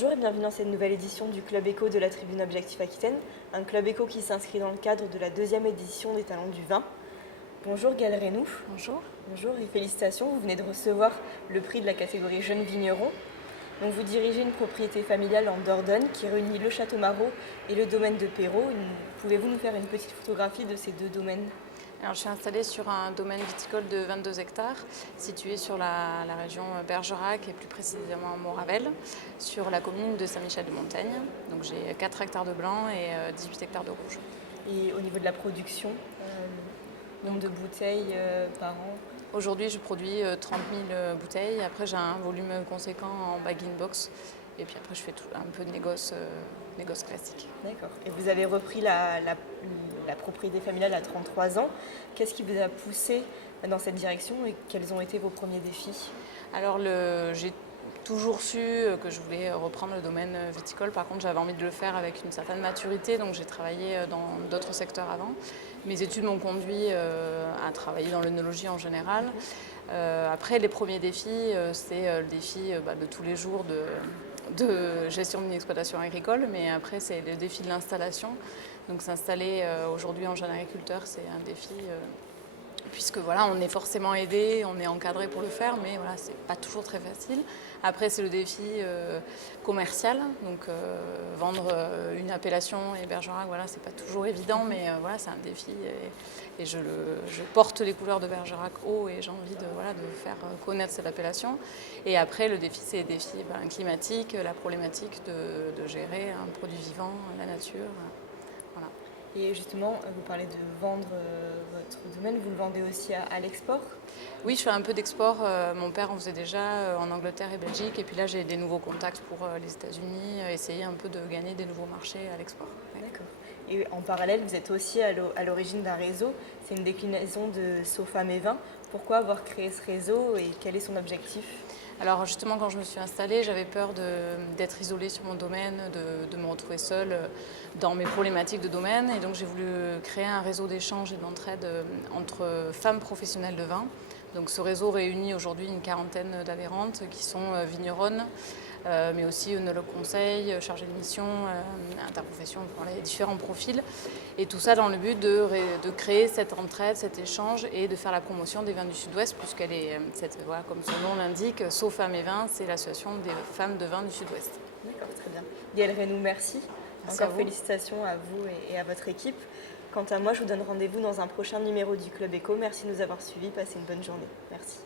Bonjour et bienvenue dans cette nouvelle édition du Club Éco de la Tribune Objectif Aquitaine, un club éco qui s'inscrit dans le cadre de la deuxième édition des Talents du Vin. Bonjour Gaëlle Reynoux. Bonjour. Bonjour et félicitations, vous venez de recevoir le prix de la catégorie Jeunes Vignerons. Donc vous dirigez une propriété familiale en Dordogne qui réunit le Château Marot et le domaine de Perrault. Pouvez-vous nous faire une petite photographie de ces deux domaines ? Alors, je suis installée sur un domaine viticole de 22 hectares, situé sur la région Bergerac et plus précisément Moravel, sur la commune de Saint-Michel-de-Montaigne. Donc j'ai 4 hectares de blanc et 18 hectares de rouge. Et au niveau de la production, nombre de bouteilles par an ? Aujourd'hui, je produis 30 000 bouteilles. Après, j'ai un volume conséquent en bag-in-box. Et puis après, je fais un peu de négoce classique. D'accord. Et vous avez repris la propriété familiale à 33 ans. Qu'est-ce qui vous a poussé dans cette direction et quels ont été vos premiers défis ? Alors, j'ai toujours su que je voulais reprendre le domaine viticole. Par contre, j'avais envie de le faire avec une certaine maturité, donc j'ai travaillé dans d'autres secteurs avant. Mes études m'ont conduit à travailler dans l'œnologie en général. Après, les premiers défis, c'est le défi de tous les jours de gestion d'une exploitation agricole, mais après, c'est le défi de l'installation. Donc, s'installer aujourd'hui en jeune agriculteur, c'est un défi. Puisque voilà, on est forcément aidé, on est encadré pour le faire, mais voilà, c'est pas toujours très facile. Après, c'est le défi commercial, donc vendre une appellation et Bergerac, voilà, c'est pas toujours évident, mais voilà, c'est un défi et je porte les couleurs de Bergerac haut et j'ai envie de faire connaître cette appellation. Et après, le défi, c'est les défis climatiques, la problématique de gérer un produit vivant, la nature. Voilà. Et justement, vous parlez de vendre votre domaine, vous le vendez aussi à l'export ? Oui, je fais un peu d'export. Mon père en faisait déjà en Angleterre et Belgique. Et puis là, j'ai des nouveaux contacts pour les États-Unis, essayer un peu de gagner des nouveaux marchés à l'export. Ouais. D'accord. Et en parallèle, vous êtes aussi à l'origine d'un réseau. C'est une déclinaison de SoFam et Vin. Pourquoi avoir créé ce réseau et quel est son objectif ? Alors justement, quand je me suis installée, j'avais peur d'être isolée sur mon domaine, de me retrouver seule dans mes problématiques de domaine. Et donc j'ai voulu créer un réseau d'échange et d'entraide entre femmes professionnelles de vin. Donc ce réseau réunit aujourd'hui une quarantaine d'adhérentes qui sont vigneronnes, mais aussi œnologues conseils, chargés de mission, interprofession pour les différents profils. Et tout ça dans le but de créer cette entraide, cet échange et de faire la promotion des vins du Sud-Ouest, puisqu'elle est, voilà, comme son nom l'indique, SoFam et Vin, c'est l'association des femmes de vin du Sud-Ouest. D'accord, très bien. Gaëlle Reynoux, merci. Merci Encore félicitations à vous et à votre équipe. Quant à moi, je vous donne rendez-vous dans un prochain numéro du Club Éco. Merci de nous avoir suivis. Passez une bonne journée. Merci.